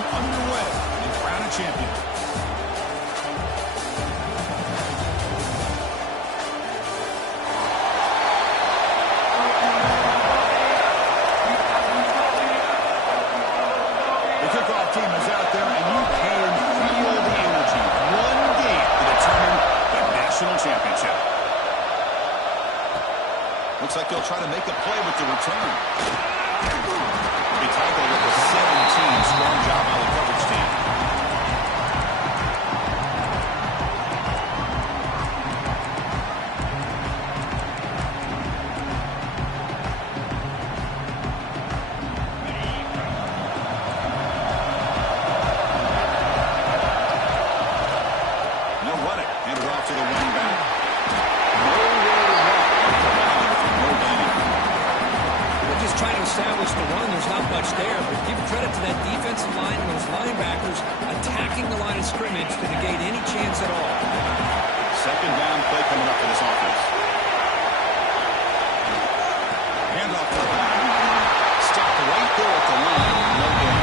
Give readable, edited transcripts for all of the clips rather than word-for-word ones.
game underway and crown a champion. The kickoff team is out there, and you can feel the energy. One game to determine the national championship. Looks like they'll try to make a play with the return. They tackle with the 17. Strong job by the coverage team. No running. Hand it off to the running back. Trying to establish the run. There's not much there, but give credit to that defensive line and those linebackers attacking the line of scrimmage to negate any chance at all. Second down play coming up for this offense. Handoff to the back. Stop right there at the line. No gain.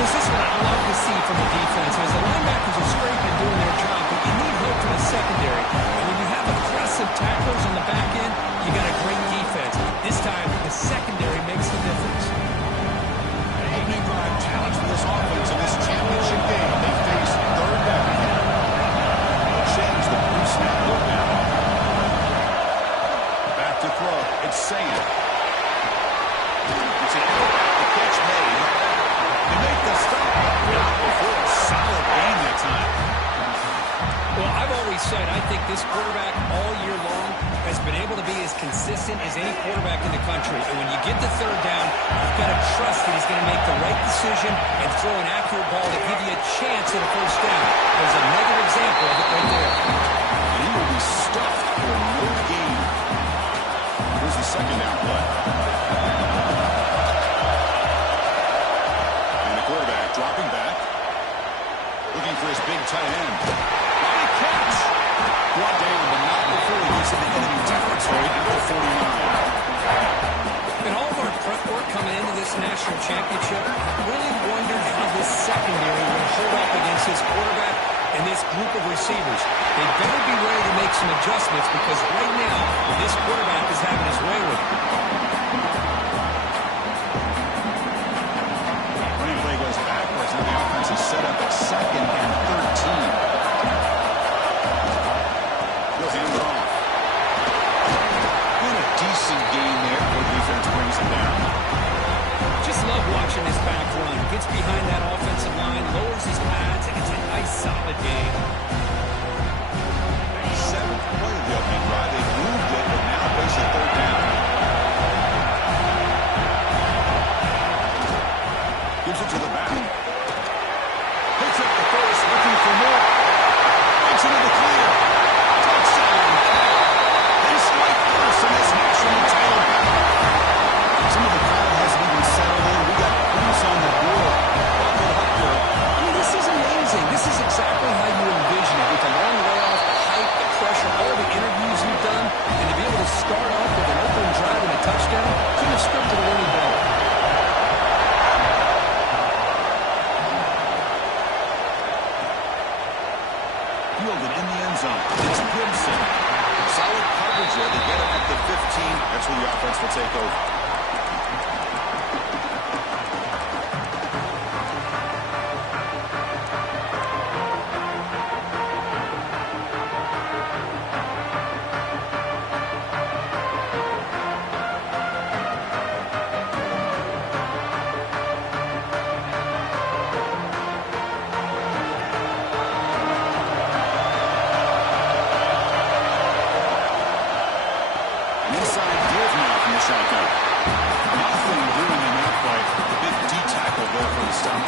This is what I love to see from the defense. As the linebackers are scraping doing their job, but you need help from the secondary. And when you have aggressive tacklers on the back end, you got a great defense. This time, the secondary makes the difference. An opening drive challenge for this offense in this championship game. They face third down. They'll change the pre-snap look now. Back to throw. It's Saying. It's an out. The catch made. They make the stop. Not before a solid game that time. Well, I've always said I think this quarterback all year long has been able to be as consistent as any quarterback in the country. And when you get the third down, you've got to trust that he's going to make the right decision and throw an accurate ball to give you a chance at a first down. There's another example of it right there. And he will be stuffed for no gain. Here's the second down play. And the quarterback dropping back. Looking for his big tight end. What a catch! Brought down, but not before he gets into enemy territory at the 49. And all of our prep work coming into this national championship really wondered how this secondary would hold up against this quarterback and this group of receivers. They better be ready to make some adjustments because right now, this quarterback is having his way with it. Running play goes backwards, and the offense is set up at 2nd and 13. He'll hand it off. And a decent gain there where defense brings it down. Just love watching this back run. Gets behind that offensive line, lowers his pads, and it's a nice, solid game. 7th play of the opening drive. They moved it, but now face a third down. Gives it to the back. Picks up the first, looking for more. Makes it in the clear. Touchdown. They strike first in this national title battle. Some of the crowd hasn't even settled in. We got boots on the board. Buckle up here. I mean, this is amazing. This is exactly how you envision it. With the long layoff, the hype, the pressure, all the interviews you've done, and to be able to start off with an opening drive and a touchdown, couldn't have scripted it any better. Fielded in the end zone. It's Gibson. Solid coverage there. They get him at the 15. That's where the offense will take over. Inside give now from the shotgun. Nothing doing in that play. Big D tackle there for the stop.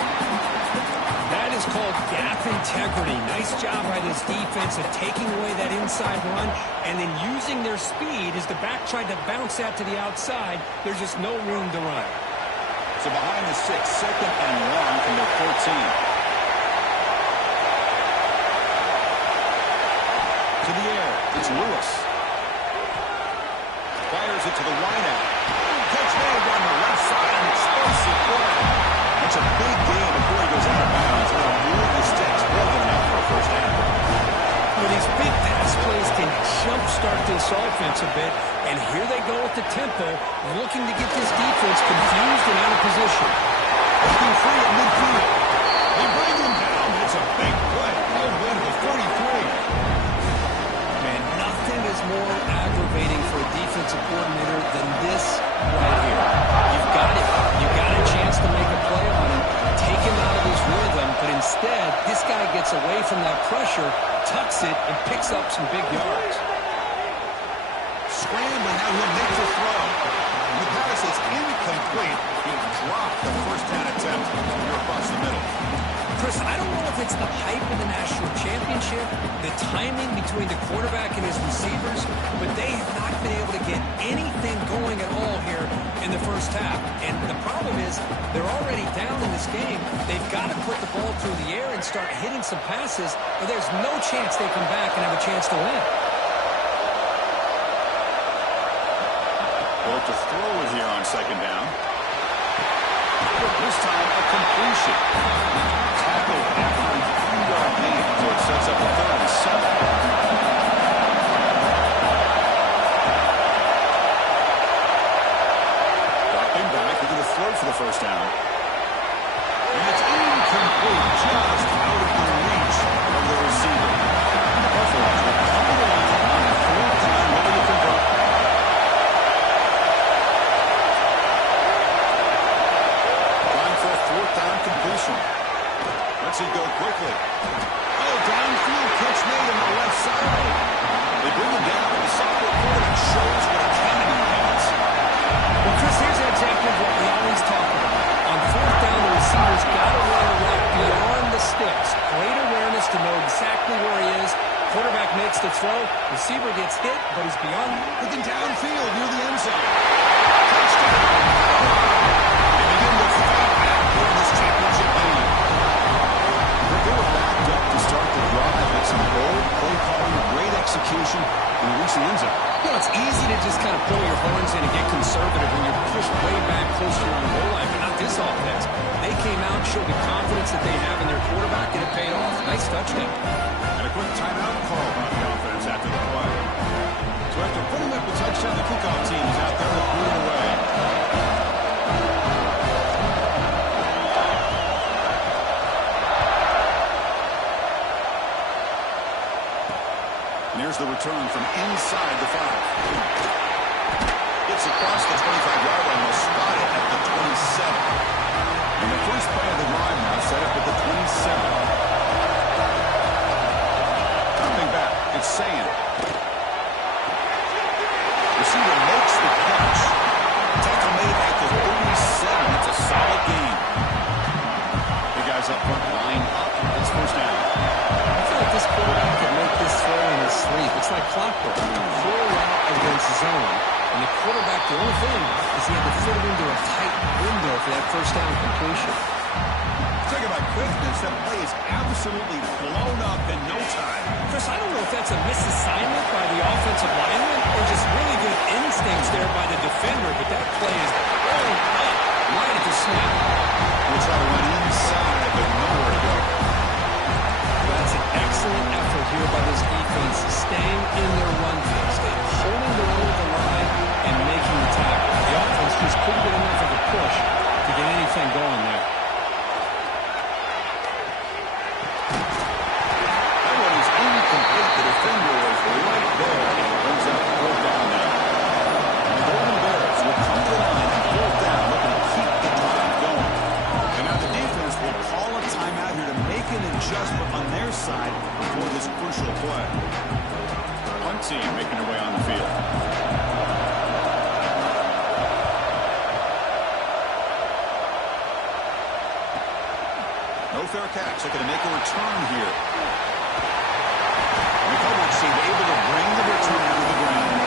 That is called gap integrity. Nice job by this defense of taking away that inside run and then using their speed as the back tried to bounce that to the outside. There's just no room to run. So behind the 6, 2nd and 1 from their 14. To the air, it's Lewis. Fires it to the wideout. Catch made down the left side, an explosive play. It's a big game a bit, and here they go with the tempo, looking to get this defense confused and out of position. Looking free at midfield. They bring him down. It's a big play. All the way to the 43. Man, nothing is more aggravating for a defensive coordinator than this right here. You've got it. You've got a chance to make a play on him, take him out of his rhythm, but instead, this guy gets away from that pressure, tucks it, and picks up some big yards. Scrambling, now he'll make the throw. And the pass is incomplete. He'll drop the first down attempt here across the middle. Chris, I don't know if it's the hype of the national championship, the timing between the quarterback and his receivers, but they have not been able to get anything going at all here in the first half. And the problem is they're already down in this game. They've got to put the ball through the air and start hitting some passes, or there's no chance they come back and have a chance to win. Well, to throw it here on second down. This time, a completion. Tackle after a 3-yard gain, so it sets up a 3rd and 7. Dropping back, they're going to throw for the first down. And it's incomplete, just out of the reach of the receiver. Buffaloes will come to the line on 4th down, looking to convert. Trying for a 4th down completion. Let's it go quickly. Oh, downfield catch made on the left side. They bring him down, and the sophomore quarterback shows what a cannon he has. Well, Chris, here's an example of what we always talk about. On 4th down, the receiver's got to run a route beyond the sticks. Great awareness to know exactly where he is. Quarterback makes the throw. Receiver gets hit, but he's beyond. Looking downfield near the end zone. Touchdown. They begin to fight back for this championship game. They were backed up to start the drive with some bold play calling, great execution, and reach the end zone. You know, it's easy to just kind of pull your horns in and get conservative when you're pushed way back close to your own goal line, but not this offense. They came out and showed the confidence that they have in their quarterback, and it paid off. Nice touchdown. And a quick timeout call by the offense after the play. So after putting up the touchdown, the kickoff team is out there to put it away. And here's the return from inside the 5. Gets across the 25-yard line. They'll spot it at the 27. And the first play of the drive now set up at the 27. Coming back, it's Sayan. Receiver makes the catch. Tackle made at the 37. That's a solid gain. The guys up front line up. It's first down. I feel like this quarterback could make this throw in his sleep. It's like clockwork. Throw out against zone. And the quarterback, the only thing is he had to fit it into a tight window for that first down completion. Talking about quickness, that play is absolutely blown up in no time. Chris, I don't know if that's a misassignment by the offensive lineman or just really good instincts there by the defender, but that play is blown up right at the snap. We'll try to run inside, but nowhere to go. That's an excellent effort here by this defense, staying in their run fix, holding their own at the line and making the tackle. The offense just couldn't get enough of a push to get anything going there. That one is incomplete. The defender was right there. And it brings up 4th down now. And the Golden Bears will come to the line on 4th down, looking to keep the drive going. And now the defense will call a timeout here to make an adjustment on their side for this crucial play. Punt team making their way on the field. No fair catch. They're going to make a return here. And the Cowboys seem able to bring the return to the ground.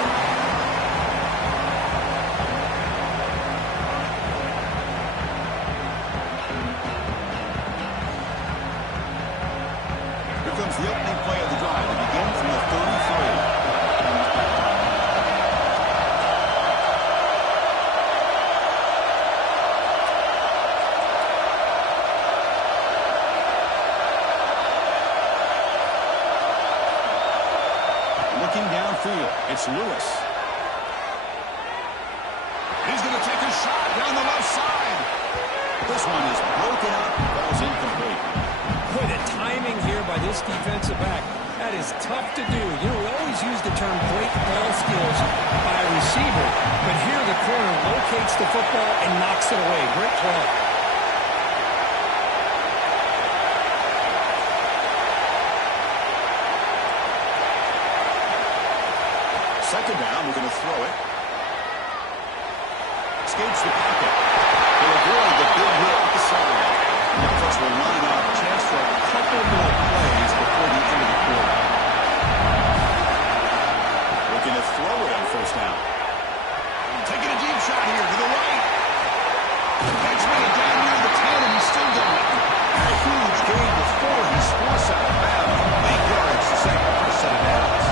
Here comes the opening play of the drive. It begins from the 33. Looking downfield, it's Lewis. shot down the left side. This one is broken up, falls incomplete. Boy, the timing here by this defensive back, that is tough to do. You know, we always use the term great ball skills by a receiver, but here the corner locates the football and knocks it away. Great play. Second down, we're going to throw it. Escapes the pocket. They avoid the big hit at the side. The offense will line up. Chance for a couple more plays before the end of the quarter. Looking to throw it on first down. Taking a deep shot here to the right. Pitch made down near the 10, and he's still going. A huge gain before he's forced out of bounds. Big yards to save the first set of downs.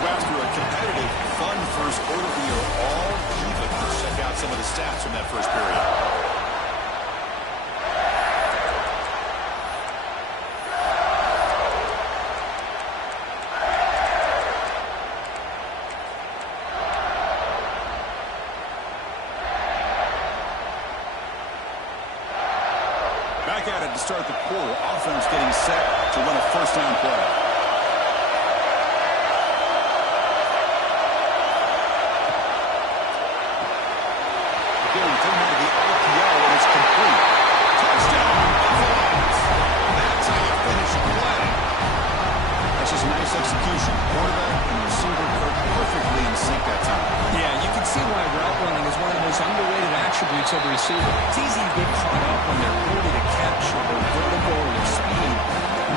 After a competitive, fun first quarter, we are all even. Let's check out some of the stats from that first period. Back at it to start the quarter. Offense getting set to run a first down play. Execution. Quarterback and receiver were perfectly in sync that time. Yeah, you can see why route running is one of the most underrated attributes of a receiver. It's easy to get caught up on their ability to catch or their vertical or their speed.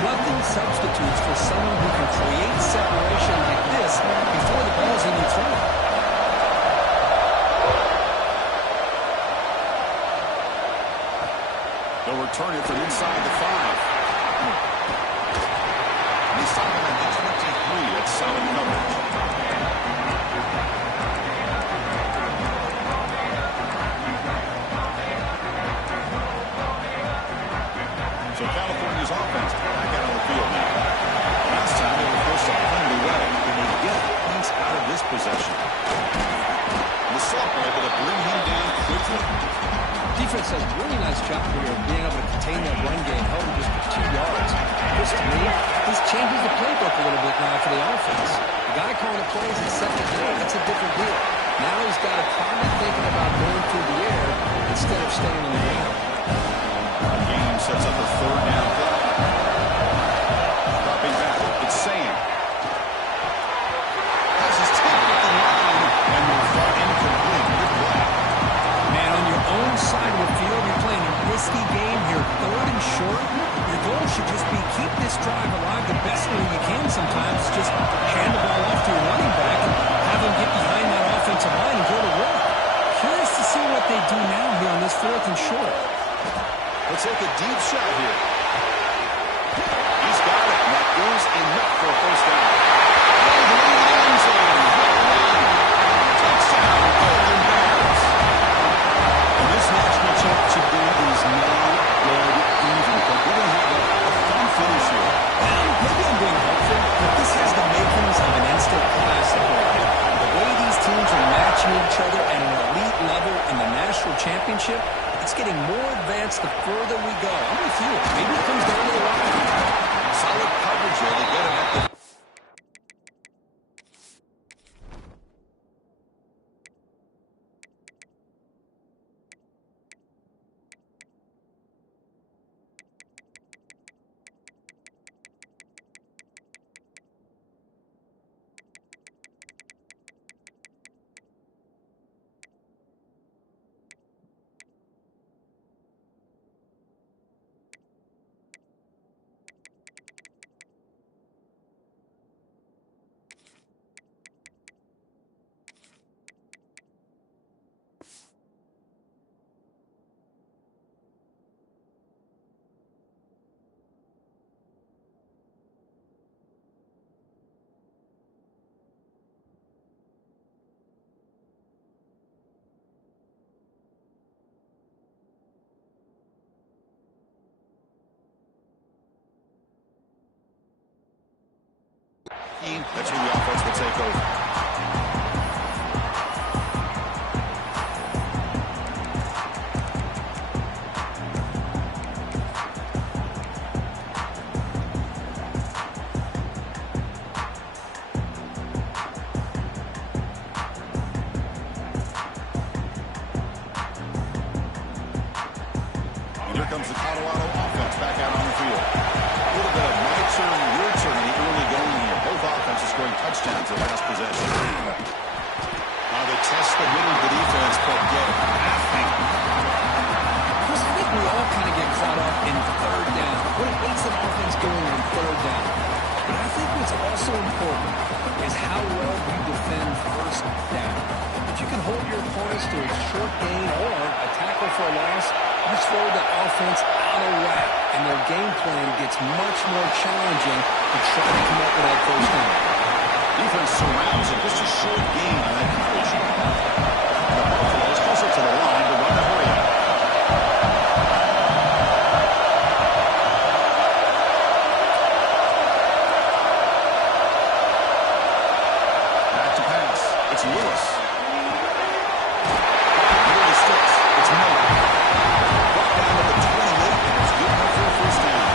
Nothing substitutes for someone who can create separation like this before the ball's even thrown. They'll return it from inside the 5. They stop him at the 23. That's solid coverage. So California's offense back out on the field now. Last time they were forced to punt it away. Can they get points out of this possession? The Sulk were able to bring him down quickly. Defense does a really nice job here of being able to contain that run game, held him just for 2 yards. This, to me, this changes the playbook a little bit now for the offense. The guy calling the plays in second down, that's a different deal. Now he's got to probably thinking about going through the air instead of staying on the ground. Game sets up a third down play. Dropping back, it's Sam. This is tipped at the line, And we're far incomplete. Good play. Man, on your own side of the field, you're playing a risky game here, third and short. Your goal should just be keep this drive alive the best way you can sometimes. Just hand the ball off to your running back and have him get behind that offensive line and go to work. Curious to see what they do now here on this fourth and short. Let's take a deep shot here. He's got it, and that is enough for a first down. touchdown, Golden Bears. And this national championship game is now dead even. But we're going to have a fun finish here. Maybe I'm being helpful, but this has the makings of an instant classic. The way these teams are matching each other at an elite level in the national championship, it's getting more advanced the further we go. I'm with you. Maybe it comes down to the wire. Solid coverage here. They get it at the That's when the offense will take over. the Colorado offense back out on the field. A little bit of my turn, your turn in the early going here. Both offenses scoring touchdowns in the last possession. Now they test the middle of the defense, but get nothing. Chris, I think we all kind of get caught up in third down. What makes an offense going on third down? But I think what's also important is how well you defend first down. If you can hold your opponents to a short gain or a tackle for a loss, you throw the offense out of whack, and their game plan gets much more challenging to try to come up with that first down. Defense surrounds it. Just a short gain on that conversion. And the Buffaloes closer to the line to run the hurry up. Back to pass. It's Lewis. Near the sticks. It's Miller. Brought down to the 28, and it's good enough for a first down.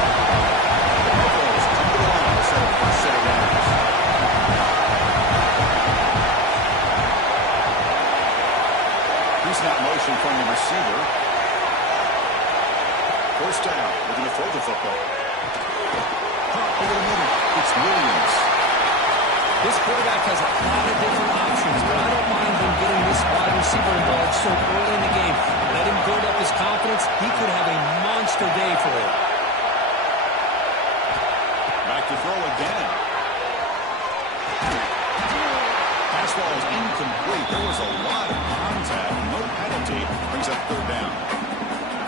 The Buffaloes come to the line to set a first set of downs. That motion from the receiver. First down. Looking to throw the football. Caught over the middle. It's Williams. This quarterback has a lot of different options, but I don't mind him getting this wide receiver involved so early in the game. Let him build up his confidence. He could have a monster day for him. Back to throw again. Pass ball is incomplete. There was a lot of contact. No penalty. Brings up third down.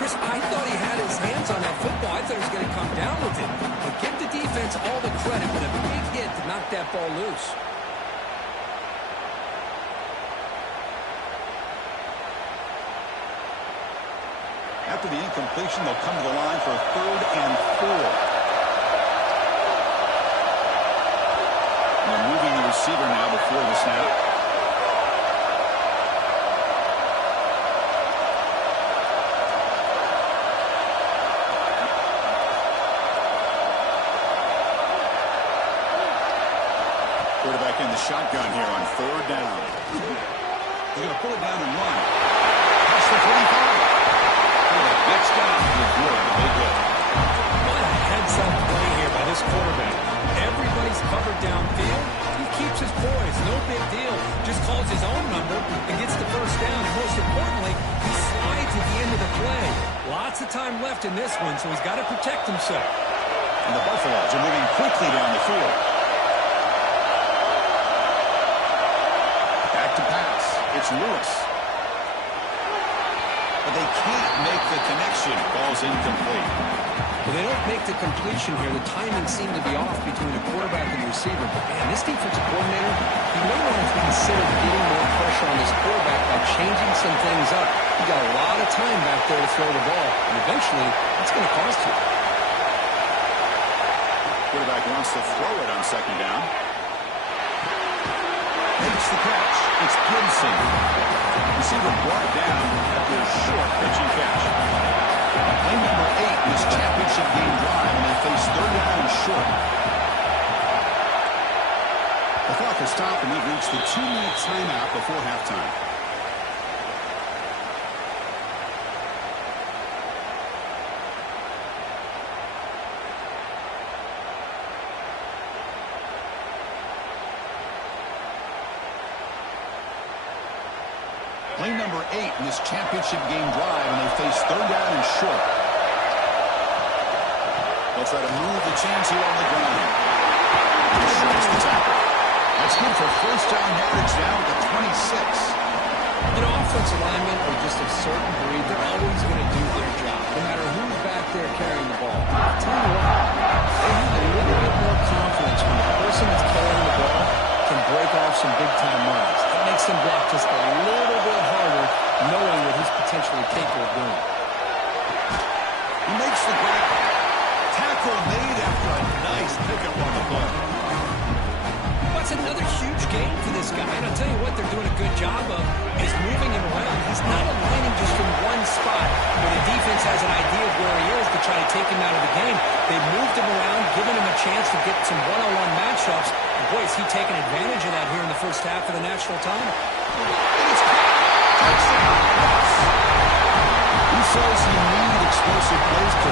Chris, I thought he had his hands on that football. I thought he was going to come down with it. But give the defense all the credit with a big hit to knock that ball loose. After the incompletion, they'll come to the line for 3rd and 4. And they're moving the receiver now before the snap. Quarterback in the shotgun here on 3rd down. He's going to pull it down and run. Pass the 45. Next down, big hit. What a heads-up play here by this quarterback. Everybody's covered downfield. He keeps his poise. No big deal. Just calls his own number and gets the first down. And most importantly, he slides at the end of the play. Lots of time left in this one, so he's got to protect himself. And the Buffaloes are moving quickly down the field. Back to pass. It's Lewis. But they can't make the connection. Ball's incomplete. Well, they don't make the completion here. The timing seemed to be off between the quarterback and the receiver. But, man, this defensive coordinator, he may want to consider getting more pressure on this quarterback by changing some things up. He got a lot of time back there to throw the ball. And eventually, that's going to cost you. Quarterback wants to throw it on 2nd down. Makes the catch. It's Gibson. Receiver brought down after a short pitching catch. Play number 8 in this championship game drive, and they face 3rd down and short. The clock has stopped, and we've reached the 2-minute timeout before halftime. Play number 8 in this championship game drive, and they face 3rd down and short. They'll try to move the chains here on the ground. Shorts the tackle. That's good for first down yardage now at the 26. You know, offensive linemen are just a certain breed. They're always going to do their job, no matter who's back there carrying the ball. I'll tell you what, they have a little bit more confidence when the person that's carrying the ball can break off some big-time runs. It makes them block just a little bit harder, knowing what he's potentially capable of doing. He makes the grab. Tackle made after a nice pickup on the play. That's another huge game for this guy. And I'll tell you what they're doing a good job of is moving him around. He's not aligning just in one spot where the defense has an idea of where he is to try to take him out of the game. They've moved him around, given him a chance to get some one-on-one matchups. And boy, is he taking advantage of that here in the first half of the national title. He says you need explosive plays to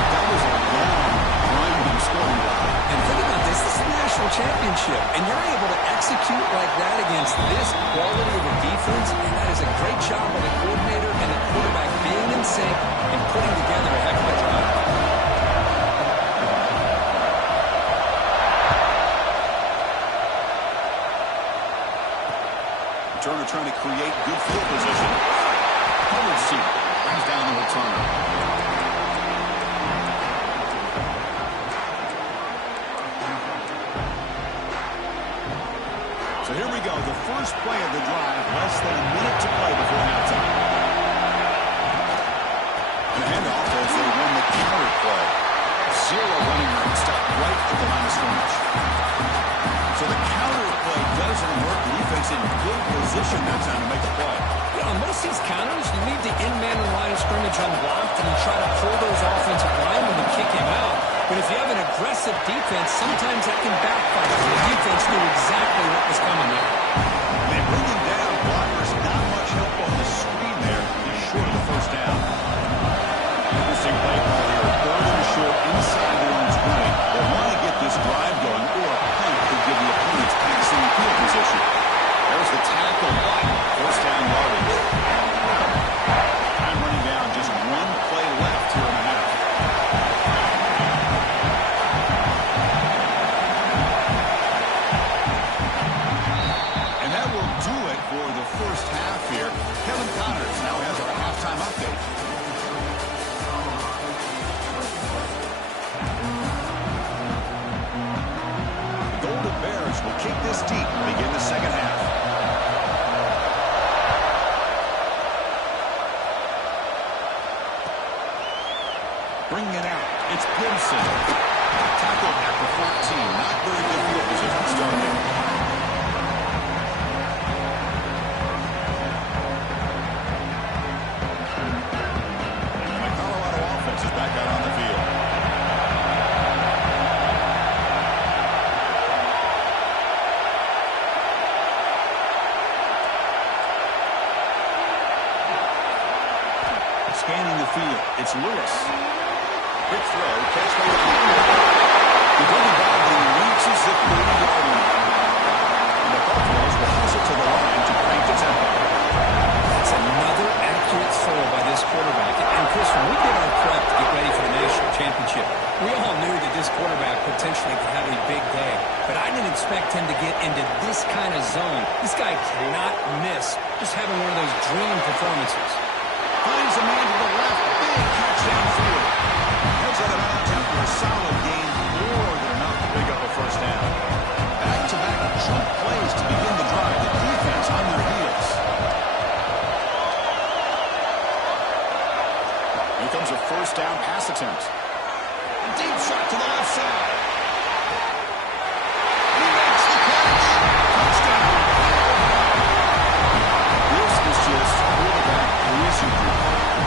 And you're able to execute like that against this quality of a defense, and that is a great job by the coordinator and the quarterback being in sync and putting together a heck of a drive. Returner trying to create good field position. Covered seat brings down the returner. So here we go, the first play of the drive, less than a minute to play before halftime. And a handoff as they run the counter play. Zero running room, stop right at the line of scrimmage. So the counter play doesn't work. The defense in good position that time to make the play. You know, most of these counters, you leave the in-man in the line of scrimmage unblocked, and you try to pull those offensive linemen to kick him out. But if you have an aggressive defense, sometimes that can backfire. The defense knew exactly what was coming there. They bring him down. Blockers not much help on the screen there. He's short of the first down. Interesting play call here. Third and short inside their own 20. They want to get this drive going, or a punt could give the opponents passing field position. There's the tackle, but first down yardage. Time running down. Just one play left here in the half. And that will do it for the first half here. Kevin Connors now has our halftime update. The Golden Bears will kick this deep and begin the second half. Bringing it out, it's Gibson. Tackled at the 14. Not very good field position starting. And the Colorado offense is back out on the field. Scanning the field, it's Lewis. Quick throw, catch hold on the field. The Golden Goblin reaches the 30-yard line. And the Buffaloes will hustle to the line to break the tempo. That's another accurate throw by this quarterback. And Chris, when we did our prep to get ready for the national championship, we all knew that this quarterback potentially could have a big day. But I didn't expect him to get into this kind of zone. This guy cannot miss just having one of those dream performances. Finds a man to the left. Big catch downfield. Heads out of bounds after a solid gain. More than enough to pick up a first down. Back-to-back jump plays to begin the drive. The defense on their heels. Here comes a first down pass attempt. A deep shot to the left side. He makes the catch. Touchdown. This is just quarterback wizardry.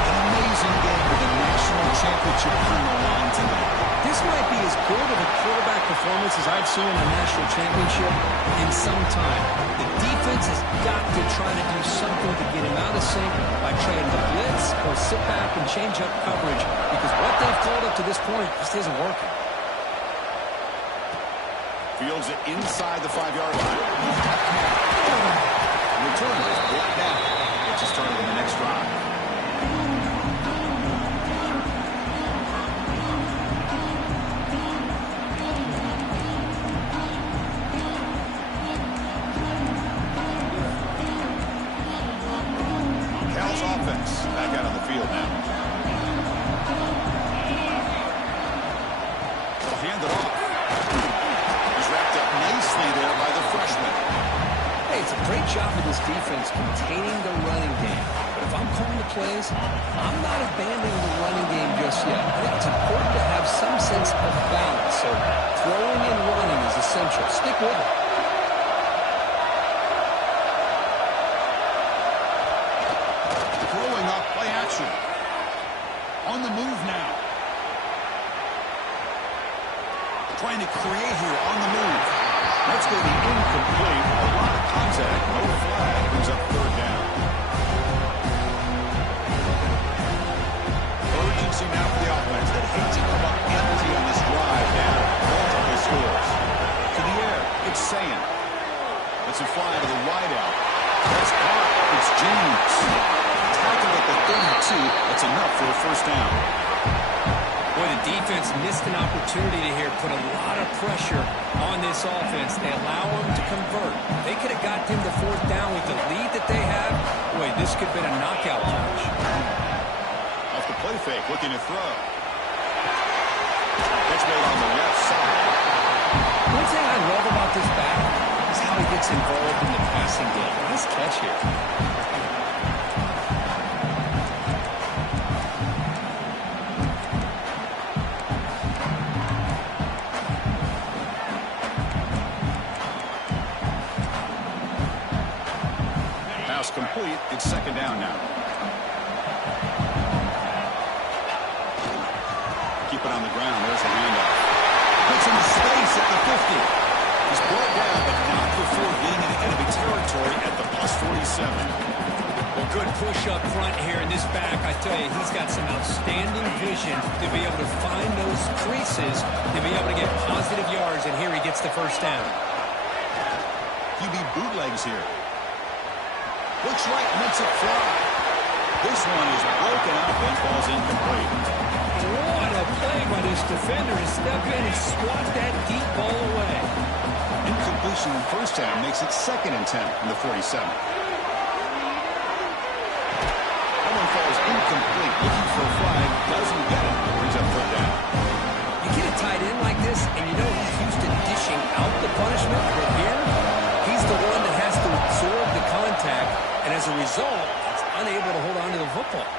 An amazing game with a national championship on the line tonight. This might be as good of a quarterback performance as I've seen in a national championship in some time. The defense has got to try to do something to get him out of sync by trying to blitz or sit back and change up coverage, because what they've called up to this point just isn't working. Fields it inside the 5-yard line. Returner is brought down. Gets us started on the next drive. Cal's offense back out on the field now. They'll hand it off. He's wrapped up nicely there by the freshman. Hey, it's a great job of this defense containing the running game. But if I'm calling the plays, I'm not abandoning the running game just yet. I think it's important to have some sense of balance. So throwing and running is essential. Stick with it. Throwing up, play action. On the move now. Trying to create here on the move. That's going to be incomplete. A lot of contact. No flag. Brings up third down. Urgency now for the offense that hate to come up empty on this drive. Now, multiple scores. To the air, it's Sayan. Offensive fly to the wideout. That's caught. It's James. Tackled at the 32. That's enough for a first down. Boy, the defense missed an opportunity to here put a lot of pressure on this offense. They allow them to convert. They could have got them to fourth down with the lead that they have. Boy, this could have been a knockout punch. Off the play fake, looking to throw. It's made on the left side. One thing I love about this back is how he gets involved in the passing game. Nice catch here. Pass complete. It's second down now. Keep it on the ground. There's a handoff. Puts him in space at the 50. He's brought down, but not before getting into enemy territory at the plus 47. Well, good push up front here in this back. I tell you, he's got some outstanding vision to be able to find those creases, to be able to get positive yards, and here he gets the first down. QB bootlegs here. Looks right, lets it fly. This one is broken up and falls incomplete. What a play by this defender to step in and swat that deep ball away. Incompletion on first down makes it 2nd and 10 from the 47. That one falls incomplete. Looking for a flag. Doesn't get it. Brings up third down. You get a tight end like this, and you know he's used to dishing out the punishment, but here, he's the one that has to absorb the contact, and as a result, he's unable to hold on to the football.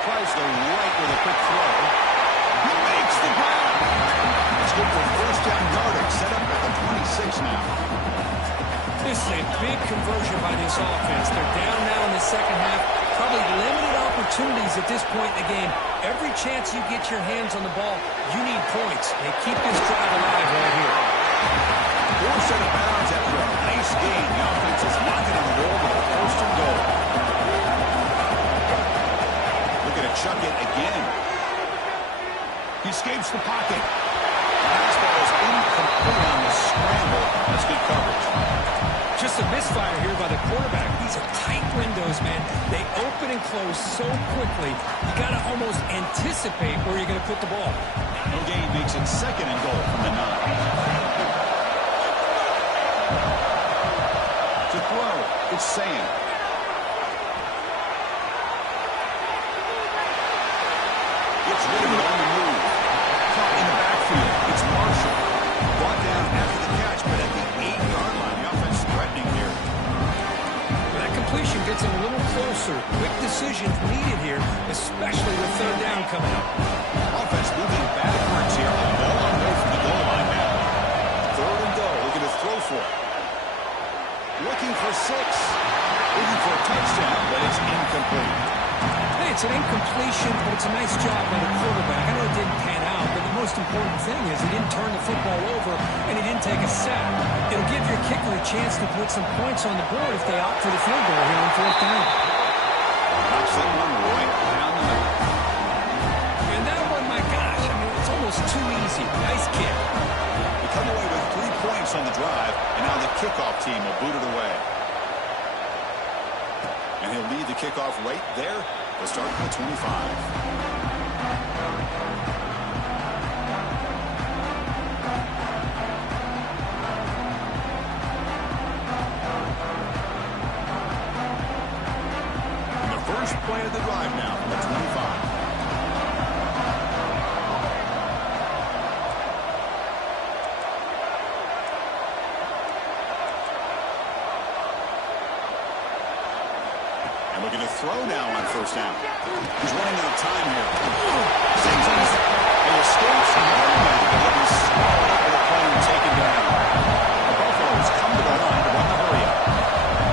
Tries the right with a quick throw. He makes the grab. It's good for first down yardage. Set up at the 26 now. This is a big conversion by this offense. They're down now in the second half. Probably limited opportunities at this point in the game. Every chance you get your hands on the ball, you need points. They keep this drive alive right here. Force out of bounds after a nice gain. The offense is knocking on the door with a first and goal. Looking to chuck it again. He escapes the pocket. Pass ball is incomplete on the scramble. That's good coverage. Just a misfire here by the quarterback. These are tight windows, man. They open and close so quickly. You got to almost anticipate where you're going to put the ball. No gain makes it 2nd and goal from the 9. To throw, it's Sam. It's Whitman on the move. Caught in the backfield. It's Marshall. Brought down after the catch, but at the 8-yard line. The offense threatening here. That completion gets him a little closer. Quick decisions needed here, especially with third down coming up. Offense moving backwards here. A ball away from the goal line now. 3rd and goal. Looking to throw for it. Looking for 6. Looking for a touchdown, but it's incomplete. Hey, it's an incompletion, but it's a nice job by the quarterback. I know it didn't pan out, but the most important thing is he didn't turn the football over and he didn't take a sack. It'll give your kicker a chance to put some points on the board if they opt for the field goal here on 4th down. Knocks that one right down the middle. And that one, my gosh, I mean, it's almost too easy. Nice kick. We come away with 3 points on the drive, and now the kickoff team will boot it away. And he'll lead the kickoff right there. They'll start at the 25. And the first play of the drive now from the 25. Looking to throw now on first down. He's running out of time here. Sings and escapes and he'll be swallowed up with a play and taken down. The Buffaloes come to the line to run the hurry up.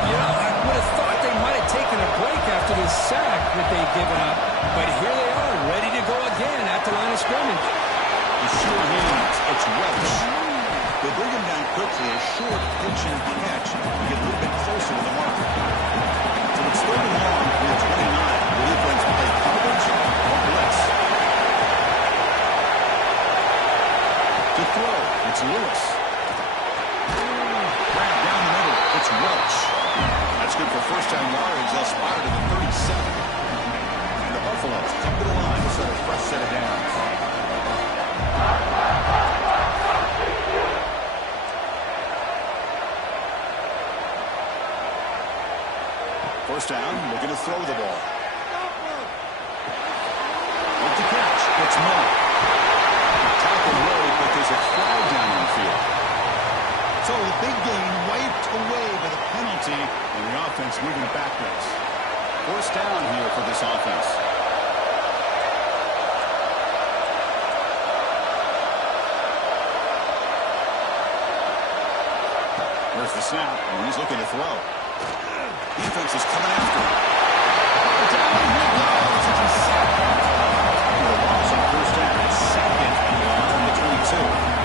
You know, I would have thought they might have taken a break after this sack that they've given up, but here they are, ready to go again at the line of scrimmage. The sure hands. It's Welch. They bring him down quickly. A short pitch and catch to get a little bit closer to the mark. So it's 3rd and long from the 29. The defense play coverage or blitz. To throw, it's Lewis. Grab down the middle. It's first down, looking to throw the ball. With the catch, it's Miller. Tackle road, but there's a flag down in the field. So the big gain wiped away by the penalty, and the offense moving backwards. First down here for this offense. There's the snap, and he's looking to throw. Defense is coming after him. Down he goes. It's a sack. A loss on first down. It's second and long from the 22.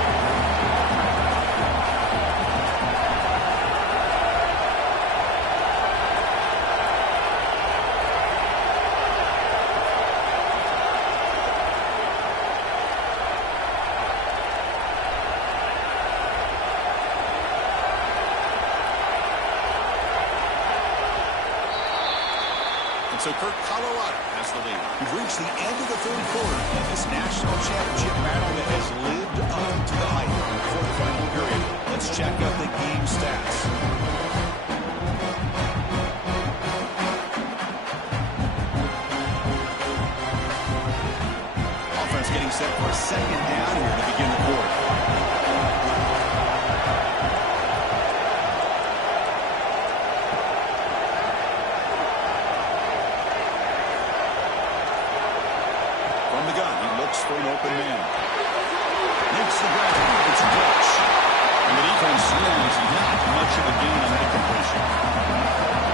So Kirk, Colorado has the lead. We've reached the end of the third quarter of this national championship battle that has lived up to the hype for the final period. Let's check out the game stats. Offense getting set for a second down here to begin the quarter. For an open man. Makes the grab. It's Dutch. And the defense slams not much of a gain on that completion.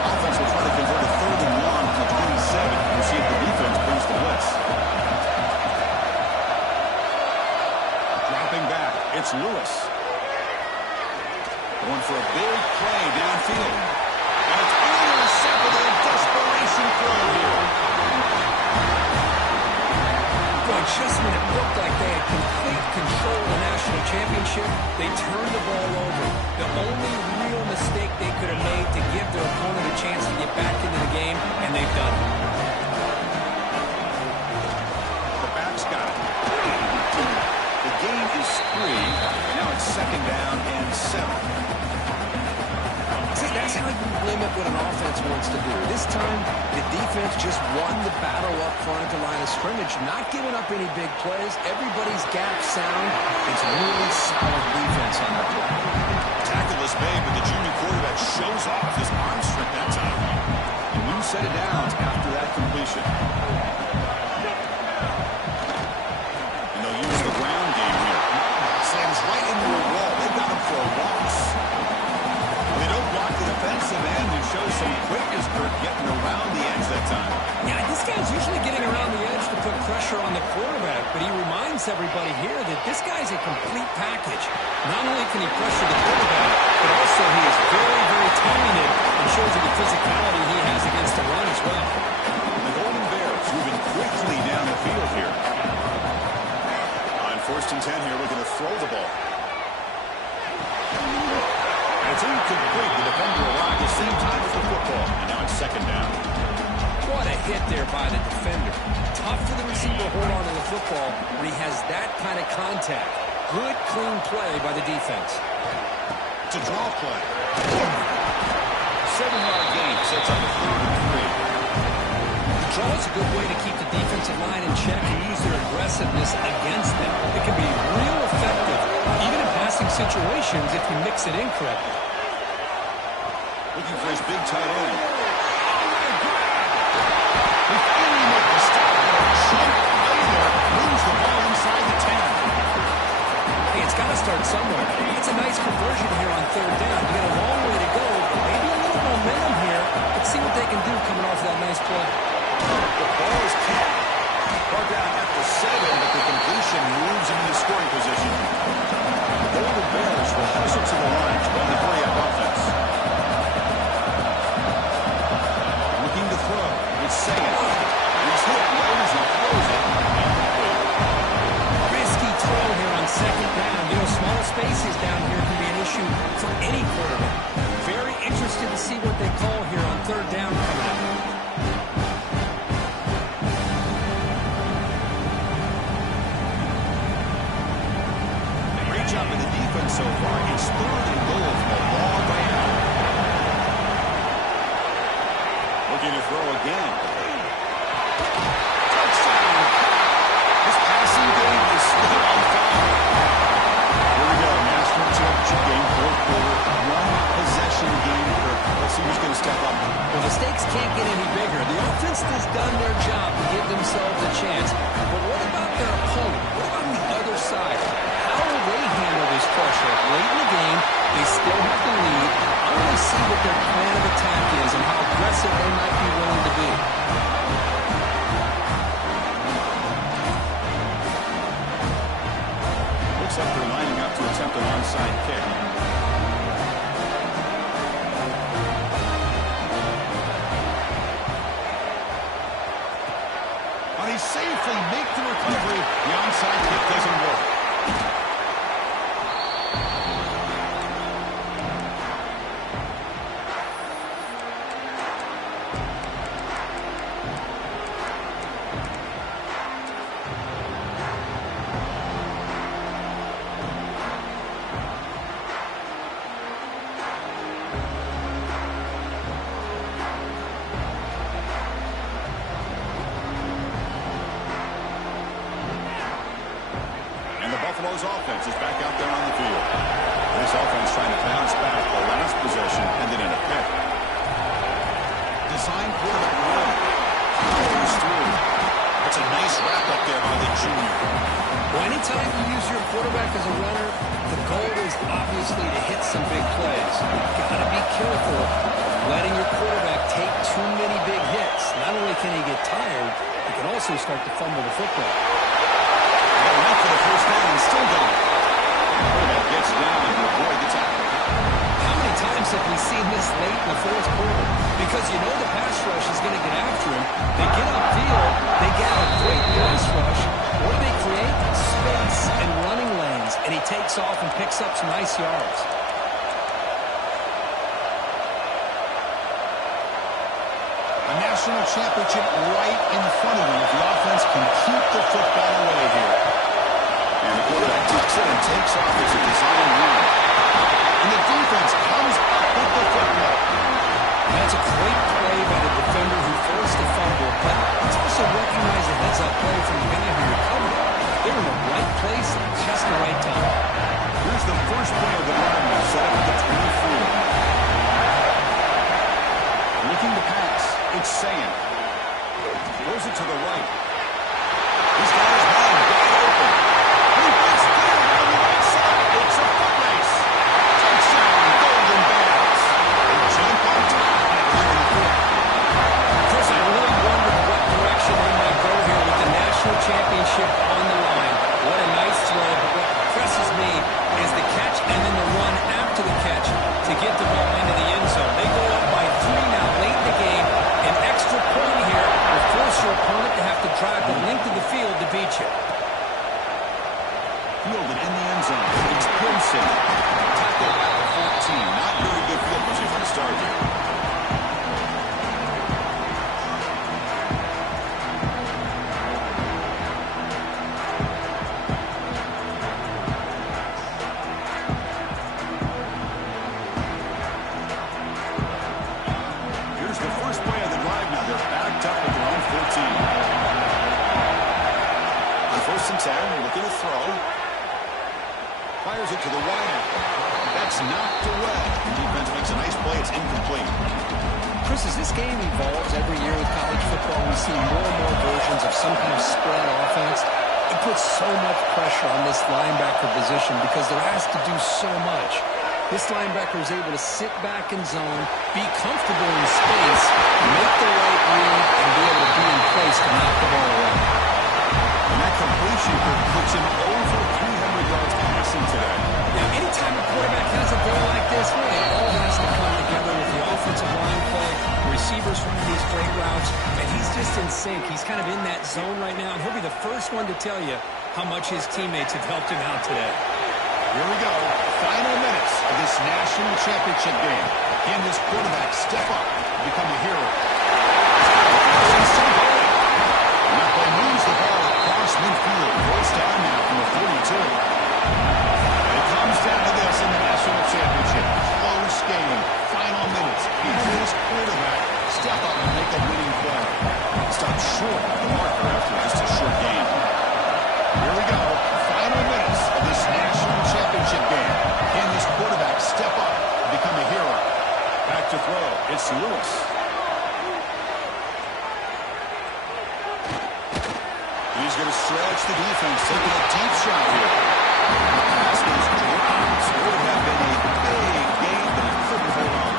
Offense will try to convert a third and long to 27. We'll see if the defense brings the blitz. Dropping back. It's Lewis. Going for a big play downfield. And it's intercepted. A desperation throw here. Just when it looked like they had complete control of the national championship, they turned the ball over. The only real mistake they could have made to give their opponent a chance to get back into the game, and they've done it. The back's got it. The gain is 3. Now it's second down and 7. See, that's how you limit what an offense wants to do. This time, the defense just won the battle up front at the line of scrimmage, not giving up any big plays. Everybody's gap sound. It's really solid defense on the play. Tackle is made, but the junior quarterback shows off his arm strength that time. And we set it down after that completion. And they'll use the ground game here. Slams right into a wall. They've got him for a loss. They don't block the defensive end and show some quickness for getting around the edge that time. Yeah, this guy's usually getting around the edge to put pressure on the quarterback, but he reminds everybody here that this guy's a complete package. Not only can he pressure the quarterback, but also he is very, very talented and shows you the physicality he has against the run as well. The Golden Bears moving quickly down the field here. On first and 10 here, looking to throw the ball. It's incomplete. The defender arrived at the same time as the football. And now it's second down. What a hit there by the defender. Tough for the receiver to hold on to the football when he has that kind of contact. Good, clean play by the defense. It's a draw play. 7-yard gain sets up a 3rd and 3. The draw is a good way to keep the defensive line in check and use their aggressiveness against them. It can be real effective, even in passing situations, if you mix it in correctly. Looking for his big tight end. He finally makes the stop. Chunk later moves the ball inside the 10. Hey, it's got to start somewhere. It's a nice conversion here on 3rd down. You got a long way to go, but maybe a little momentum here. Let's see what they can do coming off of that nice play. The ball is caught. Brought down at the 7, but the completion moves into the scoring position. The Golden Bears will hustle to the line to run the three-up offense. Looking to throw. It's Sayers. He's hit. Lowe's and throws it. Risky throw here on 2nd down. You know, small spaces down here can be an issue for any quarterback. Very interested to see what they call here on 3rd down coming up. Great job in the defense so far. It's 3rd and goal from a long way out. looking to throw again. Touchdown. His passing game is still on fire. Here we go. National championship game, fourth quarter. One possession game. Let's see who's going to step up. Well, the stakes can't get any bigger. The offense has done their job to give themselves a chance. But what about their opponent? What about the other side? How will they handle this pressure? Late in the game, they still have the lead. I want to see what their plan of attack is and how aggressive they might be willing to be. Looks like they're lining up to attempt an onside kick. But he safely make the recovery. The onside kick doesn't work. Buffalo's offense is back out there on the field. This offense trying to bounce back. The last possession ended in a pick. Design quarterback run. Powers through. That's a nice wrap up there by the junior. Well, anytime you use your quarterback as a runner, the goal is obviously to hit some big plays. You've got to be careful letting your quarterback take too many big hits. Not only can he get tired, he can also start to fumble the football. Enough for the first down and still gone. Quarterback gets down and avoid the tackle. How many times have we seen this late in the fourth quarter? Because you know the pass rush is going to get after him. They get upfield. They get a great pass rush. What do they create? Space and running lanes. And he takes off and picks up some nice yards. A national championship right in front of them if the offense can keep the football away here. And the quarterback tucks it and takes off. It's a design run. And the defense comes up with the football. That's a great play by the defender who forced the fumble, but it's also recognize a heads-up play from the guy who recovered it. They're in the right place at just the right time. Here's the first play of the run. Set up at the 24. Looking to pass. It's Sam. Throws it to the right. He's got his man wide open. He gets clear on the right side. It's a foot race. Touchdown, Golden Bears. They jump on top here in the fourth. Chris, I really wondered what direction they might go here with the national championship on the line. What a nice throw, but what impresses me is the catch and then the run after the catch to get the ball into the end zone. They go up by 3 now late in the game. An extra point here will force your opponent to have to drive the length of the field to beat you. Fielded in the end zone. It's Pinson. Tackled at the 14. Not very good field position to start here. Here's the first play of the drive now. They're backed up at their own 14. On 1st and 10, looking to throw. Fires it to the wide. That's knocked away. The defense makes a nice play. It's incomplete. Chris, as this game evolves every year with college football, we see more and more versions of some kind of spread offense. It puts so much pressure on this linebacker position because they're asked to do so much. This linebacker is able to sit back in zone, be comfortable in space, make the right read, and be able to be in place to knock the ball away. And that completion puts him over 300 yards passing today. Now, anytime a quarterback has a day like this, really, it all has to come together with the offensive line play, receivers running these great routes, and he's just in sync. He's kind of in that zone right now, and he'll be the first one to tell you how much his teammates have helped him out today. Here we go. Final minutes of this national championship game. Can this quarterback step up and become a hero? They moves the ball across midfield. First down now from the 42. It comes down to this in the national championship. Close game. Final minutes. Can this quarterback step up and make a He's going to stretch the defense, taking a deep shot here. The pass was dropped. It would have been a big gain, but he couldn't hold on.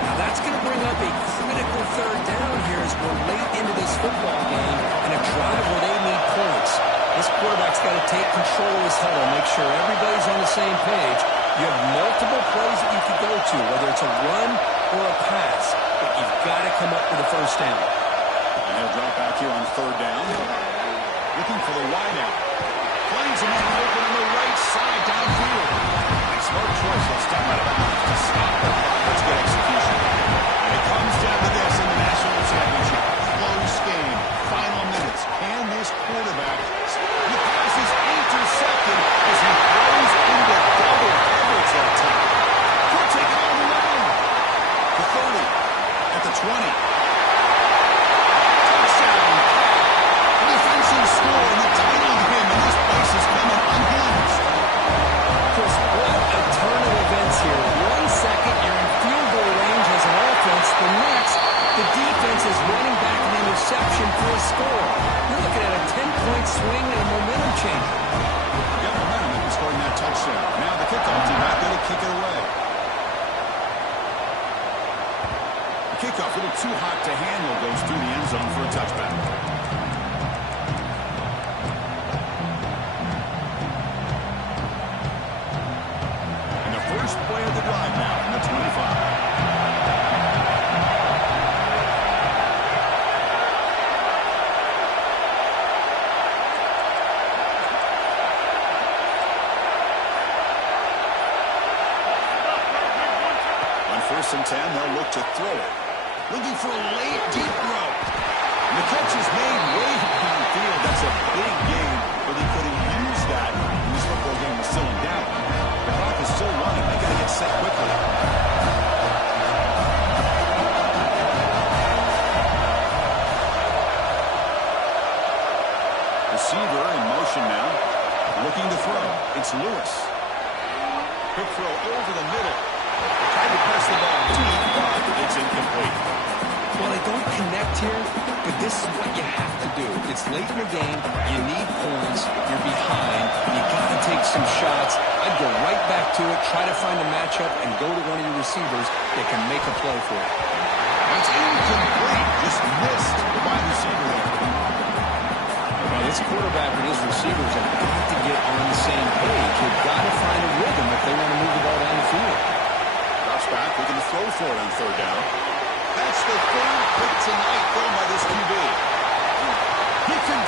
Now that's going to bring up a critical third down here as we're late into this football game and a drive where they need points. This quarterback's got to take control of his huddle, make sure everybody's on the same page. You have multiple plays that you could go to, whether it's a run or a pass, but you've got to come up with a first down. And he'll drop back here on third down. Looking for the wideout. Finds him open on the right side downfield. And smart choice. He'll step out of bounds to stop the clock. That's good execution. And it comes down to this in the national championship. Close game. Final minutes. Can this quarterback... The pass is intercepted as he throws into double coverage that time. He'll take it on the line. The 30. At the 20. Touchdown. The defensive score, and the tight on him, and this place is coming unhinged. Chris, what a turn of events here. 1 second, you're in field goal range as an offense. The next, the defense is running back an interception for a score. You're looking at a 10-point swing and a momentum changer. Got momentum in scoring that touchdown. Now the kickoff team out there to kick it away. The kickoff, a little too hot to handle, goes through the end zone for a touchback. And the first play of the drive now from the 25. First and 10, they'll look to throw it. Looking for a late, deep throw. And the catch is made way downfield. That's a big gain, but he could have used that when this football game was still in doubt. The clock is still running. They got to get set quickly. Receiver in motion now. Looking to throw. It's Lewis. Quick throw over the middle. Trying to press the ball deep, but it's incomplete. Well, they don't connect here, but this is what you have to do. It's late in the game. You need points. You're behind. You got to take some shots. I'd go right back to it, try to find a matchup, and go to one of your receivers that can make a play for it. That's incomplete. Just missed the wide receiver there. Now, this quarterback and his receivers have got to get on the same page. They've got to find a rhythm if they want to move the ball down the field. Back, looking to throw for it on third down. That's the third pick tonight thrown by this QB. He can